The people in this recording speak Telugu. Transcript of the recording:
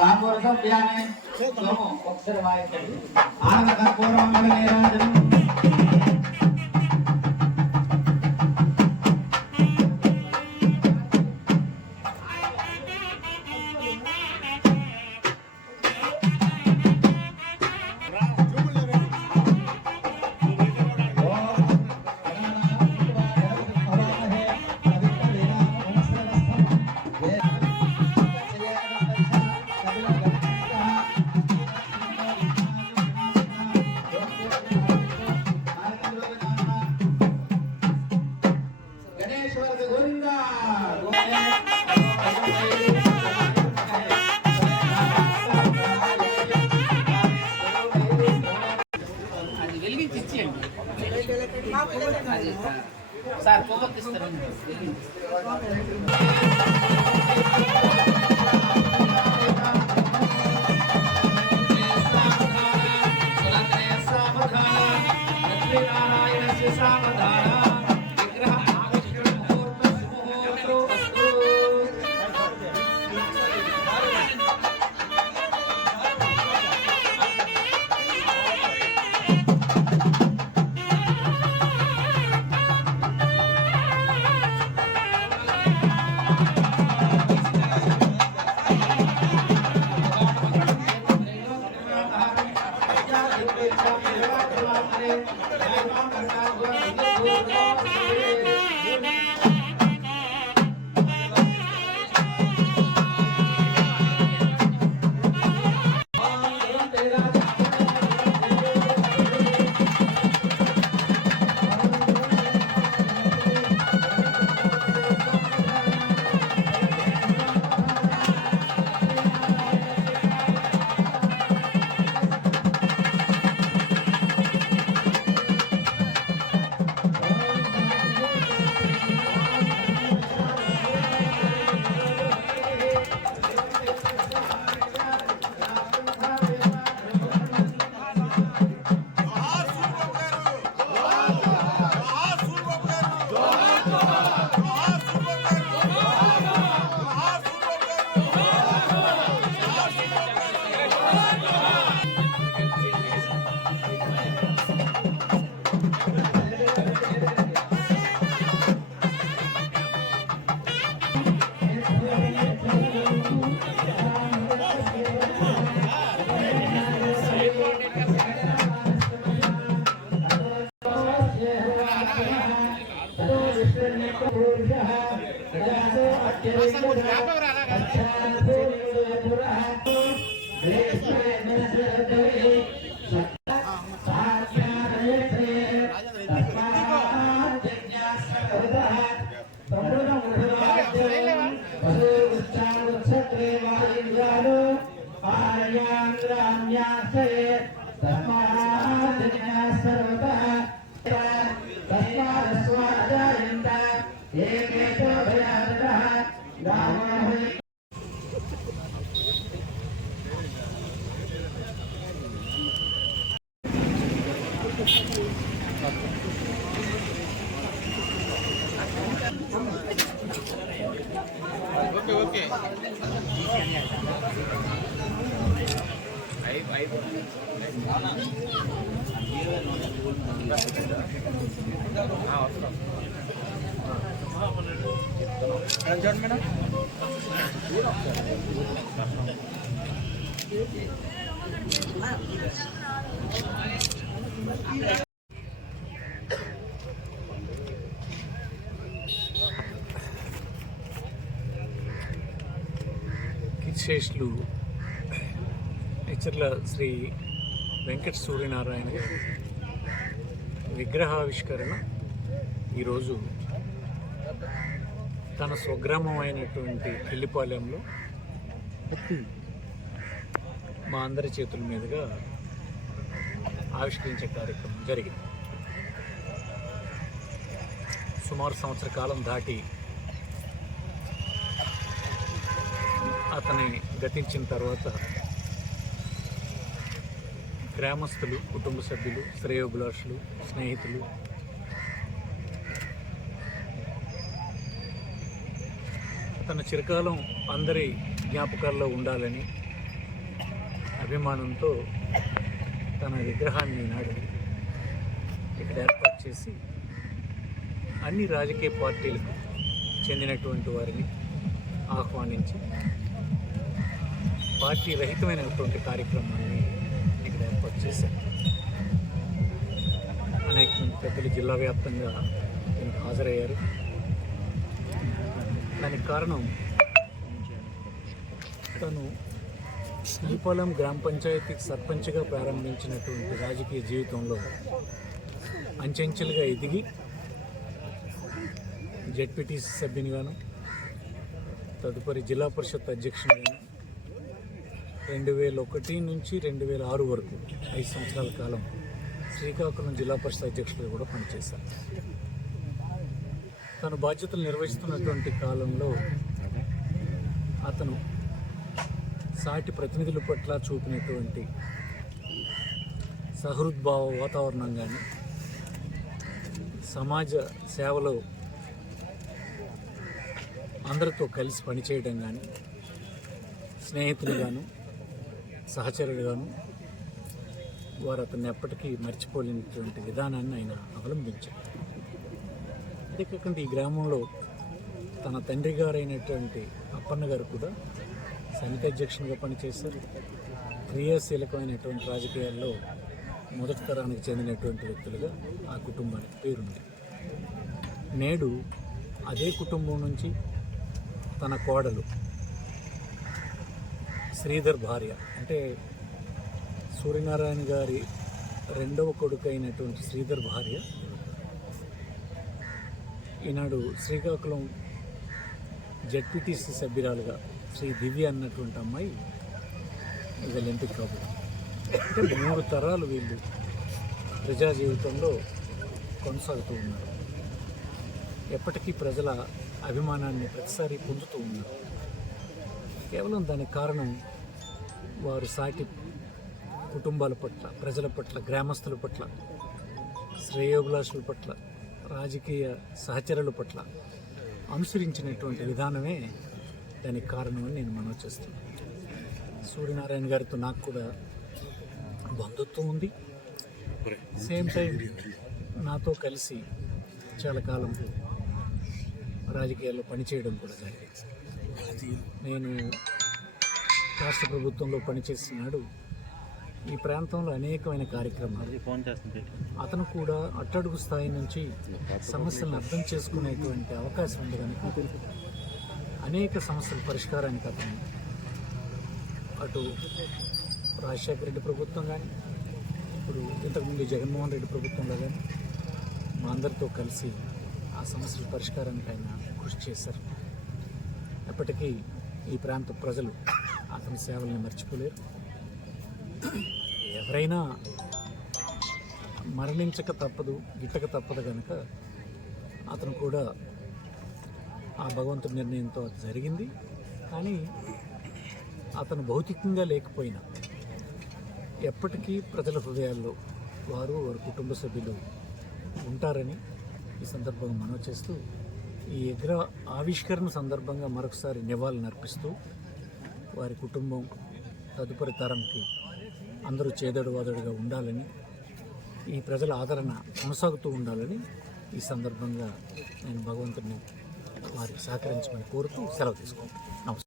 కాంబోరసం వ్యామే సోము ఒకసారి వాయించండి ఆనంద కర్పూరం మగనేరాజనం సార్ పోగొట్టిస్తారు ఓకే చూడండి మేడం కీర్తిశేషులు హెచ్చర్ల శ్రీ వెంకట సూర్యనారాయణ గారి విగ్రహావిష్కరణ ఈరోజు తన స్వగ్రామం అయినటువంటి కిల్లిపాలెంలో మా అందరి చేతుల మీదుగా ఆవిష్కరించే కార్యక్రమం జరిగింది. సుమారు సంవత్సర కాలం దాటి అతని గతించిన తర్వాత గ్రామస్తులు, కుటుంబ సభ్యులు, శ్రేయోభిలాషులు, స్నేహితులు అతను చిరకాలం అందరి జ్ఞాపకాల్లో ఉండాలని, అభిమానంతో తన విగ్రహాన్ని నాడు ఇక్కడ ఏర్పాటు చేసి అన్ని రాజకీయ పార్టీలకు చెందినటువంటి వారిని ఆహ్వానించి పార్టీ రహితమైనటువంటి కార్యక్రమాన్ని ఇక్కడ ఏర్పాటు చేశారు. అనేక మంది పెద్దలు జిల్లా వ్యాప్తంగా దీనికి హాజరయ్యారు. దానికి కారణం తను శ్రీపాలెం గ్రామ పంచాయతీకి సర్పంచ్గా ప్రారంభించినటువంటి రాజకీయ జీవితంలో అంచెంచెలుగా ఎదిగి జెడ్పీటీసీ సభ్యునిగాను, తదుపరి జిల్లా పరిషత్ అధ్యక్షునిగాను 2001 నుంచి 2006 వరకు 5 సంవత్సరాల కాలం శ్రీకాకుళం జిల్లా పరిషత్ అధ్యక్షుడిగా కూడా పనిచేశారు. తను బాధ్యతలు నిర్వహిస్తున్నటువంటి కాలంలో అతను సాటి ప్రతినిధుల పట్ల చూపినటువంటి సహృద్భావ వాతావరణం కానీ, సమాజ సేవలో అందరితో కలిసి పనిచేయడం కానీ, స్నేహితులుగాను సహచరులుగాను వారు అతన్ని ఎప్పటికీ మర్చిపోలేనటువంటి విధానాన్ని ఆయన అవలంబించారు. అంతేకాకుండా ఈ గ్రామంలో తన తండ్రి గారైనటువంటి అప్పన్న గారు కూడా సమితి అధ్యక్షునిగా పనిచేశారు. క్రియాశీలకమైనటువంటి రాజకీయాల్లో మొదటి తరానికి చెందినటువంటి వ్యక్తులుగా ఆ కుటుంబానికి పేరుంది. నేడు అదే కుటుంబం నుంచి తన కోడలు శ్రీధర్ భార్య, అంటే సూర్యనారాయణ గారి రెండవ కొడుకు అయినటువంటి శ్రీధర్ భార్య ఈనాడు శ్రీకాకుళం జెడ్పీటీసీ సభ్యురాలుగా శ్రీ దివ్య అన్నటువంటి అమ్మాయి వీళ్ళు ఎంపిక కాబోతుంది. అంటే 3 తరాలు వీళ్ళు ప్రజా జీవితంలో కొనసాగుతూ ఉన్నారు. ఎప్పటికీ ప్రజల అభిమానాన్ని ప్రతిసారి పొందుతూ ఉన్నారు. కేవలం దానికి కారణం వారు సాటి కుటుంబాల పట్ల, ప్రజల పట్ల, గ్రామస్తుల పట్ల, శ్రేయోభిలాషుల పట్ల, రాజకీయ సహచరుల పట్ల అనుసరించినటువంటి విధానమే దానికి కారణమని నేను మనవి చేస్తున్నాను. సూర్యనారాయణ గారితో నాకు కూడా బంధుత్వం ఉంది. సేమ్ టైం నాతో కలిసి చాలా కాలం రాజకీయాల్లో పనిచేయడం కూడా జరిగింది. నేను రాష్ట్ర ప్రభుత్వంలో పనిచేస్తున్నాడు. ఈ ప్రాంతంలో అనేకమైన కార్యక్రమాలు, అతను కూడా అట్టడుగు స్థాయి నుంచి సమస్యలను అర్థం చేసుకునేటువంటి అవకాశం ఉంది కనుక అనేక సమస్యల పరిష్కారానికి అతను అటు రాజశేఖర రెడ్డి ప్రభుత్వం కానీ, ఇప్పుడు ఇంతకుముందు జగన్మోహన్ రెడ్డి ప్రభుత్వంలో కానీ మా అందరితో కలిసి ఆ సమస్యల పరిష్కారానికి ఆయన కృషి చేశారు. ఎప్పటికీ ఈ ప్రాంత ప్రజలు అతని సేవల్ని మర్చిపోలేరు. ఎవరైనా మరణించక తప్పదు, గిట్టక తప్పదు కనుక అతను కూడా ఆ భగవంతుడి నిర్ణయంతో అది జరిగింది. కానీ అతను భౌతికంగా లేకపోయినా ఎప్పటికీ ప్రజల హృదయాల్లో వారి కుటుంబ సభ్యులు ఉంటారని ఈ సందర్భంగా మనవి చేస్తూ, ఈ విగ్రహ ఆవిష్కరణ సందర్భంగా మరొకసారి నివాళులు అర్పిస్తూ వారి కుటుంబం తదుపరి తరంకి అందరూ చేదోడు వాదోడుగా ఉండాలని, ఈ ప్రజల ఆదరణ కొనసాగుతూ ఉండాలని ఈ సందర్భంగా నేను భగవంతుడిని వారికి సహకరించమని కోరుతూ సెలవు తీసుకుంటాను.